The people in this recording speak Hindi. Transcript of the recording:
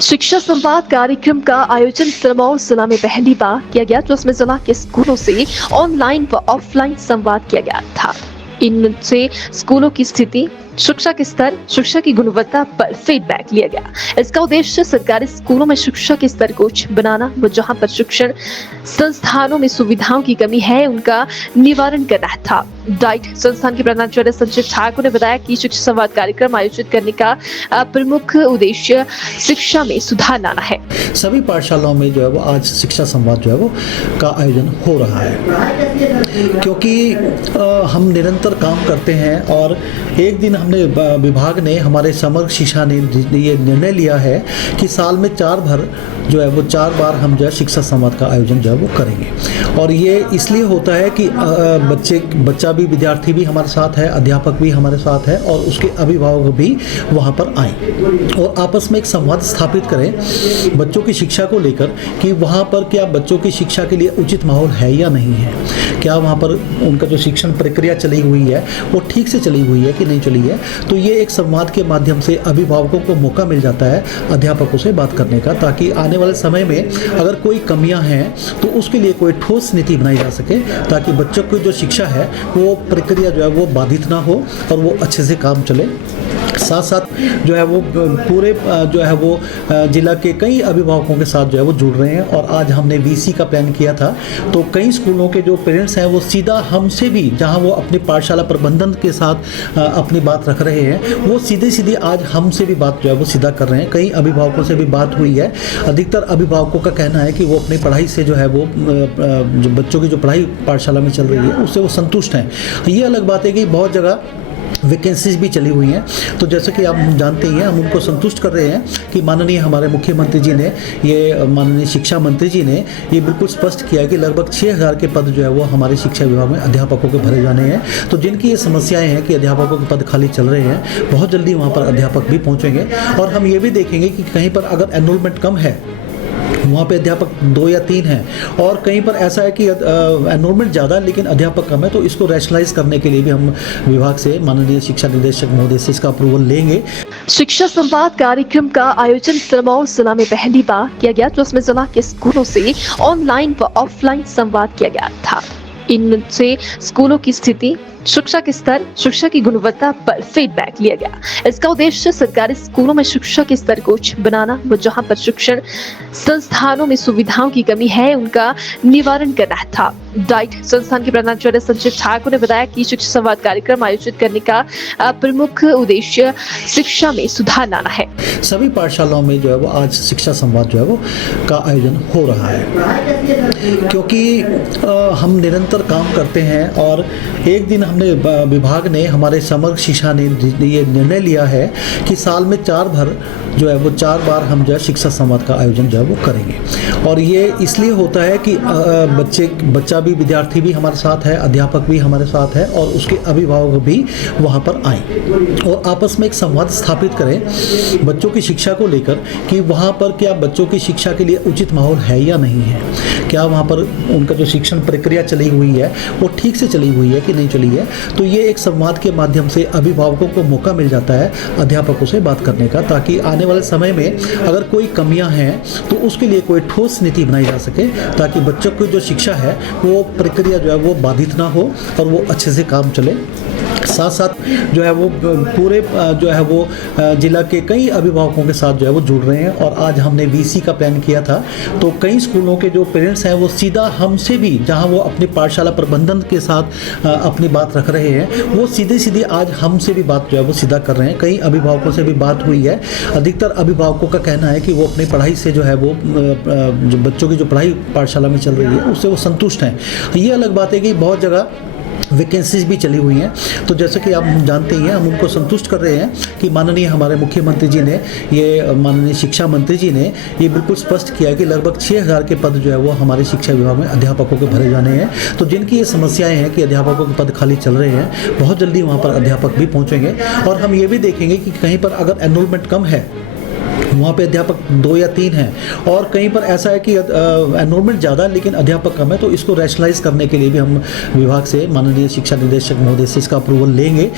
शिक्षा संवाद कार्यक्रम का आयोजन सिरमौर जिला में पहली बार किया गया, जिसमें जिला के स्कूलों से ऑनलाइन व ऑफलाइन संवाद किया गया था। इनसे स्कूलों की स्थिति, शिक्षा के स्तर, शिक्षा की गुणवत्ता पर फीडबैक लिया गया। इसका उद्देश्य सरकारी स्कूलों में शिक्षा के स्तर को उच्च बनाना व जहां पर शिक्षण संस्थानों में सुविधाओं की कमी है उनका निवारण करना था। डाइट संस्थान के प्रधानाचार्य संजय ठाकुर ने बताया कि शिक्षा संवाद कार्यक्रम आयोजित करने का प्रमुख उद्देश्य शिक्षा में सुधार लाना है। सभी पाठशालाओं में जो है वो आज शिक्षा संवाद जो है वो का आयोजन हो रहा है, क्योंकि हम निरंतर काम करते हैं और एक दिन हमने विभाग ने हमारे समग्र शिक्षा ने ये निर्णय लिया है कि साल में 4 बार हम जो है शिक्षा संवाद का आयोजन जो है वो करेंगे। और ये इसलिए होता है कि बच्चा भी, विद्यार्थी भी हमारे साथ है, अध्यापक भी हमारे साथ है और उसके अभिभावक भी वहाँ पर आएँ और आपस में एक संवाद स्थापित करें बच्चों की शिक्षा को लेकर कि वहाँ पर क्या बच्चों की शिक्षा के लिए उचित माहौल है या नहीं है, क्या वहाँ पर उनका जो शिक्षण प्रक्रिया चली हुई है वो ठीक से चली हुई है कि नहीं चली है। तो ये एक संवाद के माध्यम से अभिभावकों को मौका मिल जाता है अध्यापकों से बात करने का, ताकि आने वाले समय में अगर कोई कमियां हैं तो उसके लिए कोई ठोस नीति बनाई जा सके, ताकि बच्चों की जो शिक्षा है वो प्रक्रिया जो है वो बाधित ना हो और वो अच्छे से काम चले। साथ साथ जो है वो पूरे जो है वो जिला के कई अभिभावकों के साथ जो है वो जुड़ रहे हैं। और आज हमने वीसी का प्लान किया था, तो कई स्कूलों के जो पेरेंट्स हैं वो सीधा हमसे भी, जहां वो अपनी पाठशाला प्रबंधन के साथ अपनी बात रख रहे हैं, वो सीधे आज हमसे भी बात जो है वो सीधा कर रहे हैं। कई अभिभावकों से भी बात हुई है। अधिकतर अभिभावकों का कहना है कि वो अपनी पढ़ाई से जो है वो जो बच्चों की जो पढ़ाई पाठशाला में चल रही है उससे वो संतुष्ट हैं। ये अलग बात है कि बहुत जगह वैकेंसीज भी चली हुई हैं, तो जैसे कि आप जानते ही हैं, हम उनको संतुष्ट कर रहे हैं कि माननीय हमारे मुख्यमंत्री जी ने, ये माननीय शिक्षा मंत्री जी ने ये बिल्कुल स्पष्ट किया है कि लगभग 6000 के पद जो है वो हमारे शिक्षा विभाग में अध्यापकों के भरे जाने हैं। तो जिनकी ये समस्याएं हैं कि अध्यापकों के पद खाली चल रहे हैं, बहुत जल्दी वहाँ पर अध्यापक भी पहुँचेंगे। और हम ये भी देखेंगे कि कहीं पर अगर एनरोलमेंट कम है वहाँ पे अध्यापक 2 या 3 हैं, और कहीं पर ऐसा है कि एनरोलमेंट ज़्यादा लेकिन अध्यापक कम है, तो इसको रैशनलाइज करने के लिए भी हम विभाग से, माननीय शिक्षा निदेशक महोदय से इसका अप्रूवल लेंगे। शिक्षा संवाद कार्यक्रम का आयोजन सिरमौर जिला में पहली बार किया गया, जिसमें जिला के स्कूलों से ऑनलाइन व ऑफलाइन संवाद किया गया था। इनसे स्कूलों की स्थिति, शिक्षा के स्तर, शिक्षा की गुणवत्ता पर फीडबैक लिया गया। इसका उद्देश्य सरकारी स्कूलों में शिक्षा के स्तर को उच्च बनाना व जहां पर शिक्षण संस्थानों में सुविधाओं की कमी है उनका निवारण करना था। डाइट संस्थान के प्रधानाचार्य संजय ठाकुर ने बताया कि शिक्षा संवाद कार्यक्रम आयोजित करने का प्रमुख उद्देश्य शिक्षा में सुधार लाना है। सभी पाठशालाओं में जो है वो आज शिक्षा संवाद जो है वो का आयोजन हो रहा है, क्योंकि हम निरंतर काम करते हैं और एक दिन हमने विभाग ने, हमारे समग्र शिक्षा ने ये निर्णय लिया है कि साल में 4 बार हम जो है शिक्षा संवाद का आयोजन जो है वो करेंगे। और ये इसलिए होता है कि बच्चा भी, विद्यार्थी भी हमारे साथ है, अध्यापक भी हमारे साथ है और उसके अभिभावक भी वहाँ पर आएँ और आपस में एक संवाद स्थापित करें बच्चों की शिक्षा को लेकर कि वहाँ पर क्या बच्चों की शिक्षा के लिए उचित माहौल है या नहीं है, क्या वहाँ पर उनका जो शिक्षण प्रक्रिया चली हुई है वो ठीक से चली हुई है कि नहीं चली है। तो ये एक संवाद के माध्यम से अभिभावकों को मौका मिल जाता है अध्यापकों से बात करने का, ताकि आने वाले समय में अगर कोई कमियां हैं तो उसके लिए कोई ठोस नीति बनाई जा सके, ताकि बच्चों की जो शिक्षा है वो प्रक्रिया जो है वो बाधित ना हो और वो अच्छे से काम चले। साथ साथ जो है वो पूरे जो है वो जिला के कई अभिभावकों के साथ जो है वो जुड़ रहे हैं। और आज हमने वीसी का प्लान किया था, तो कई स्कूलों के जो पेरेंट्स हैं वो सीधा हमसे भी, जहां वो अपनी पाठशाला प्रबंधन के साथ अपनी बात रख रहे हैं, वो सीधे आज हमसे भी बात जो है वो सीधा कर रहे हैं। कई अभिभावकों से भी बात हुई है। अधिकतर अभिभावकों का कहना है कि वो अपनी पढ़ाई से जो है वो जो बच्चों की जो पढ़ाई पाठशाला में चल रही है उससे वो संतुष्ट हैं। ये अलग बात है कि बहुत जगह वैकेंसीज भी चली हुई हैं, तो जैसे कि आप जानते ही हैं, हम उनको संतुष्ट कर रहे हैं कि माननीय हमारे मुख्यमंत्री जी ने, ये माननीय शिक्षा मंत्री जी ने ये बिल्कुल स्पष्ट किया है कि लगभग 6000 के पद जो है वो हमारे शिक्षा विभाग में अध्यापकों के भरे जाने हैं। तो जिनकी ये समस्याएं हैं कि अध्यापकों के पद खाली चल रहे हैं, बहुत जल्दी वहाँ पर अध्यापक भी पहुँचेंगे। और हम ये भी देखेंगे कि कहीं पर अगर एनरोलमेंट कम है वहाँ पे अध्यापक 2 या 3 हैं, और कहीं पर ऐसा है कि एनरोलमेंट ज़्यादा लेकिन अध्यापक कम है, तो इसको रैशनलाइज करने के लिए भी हम विभाग से, माननीय शिक्षा निदेशक महोदय से इसका अप्रूवल लेंगे।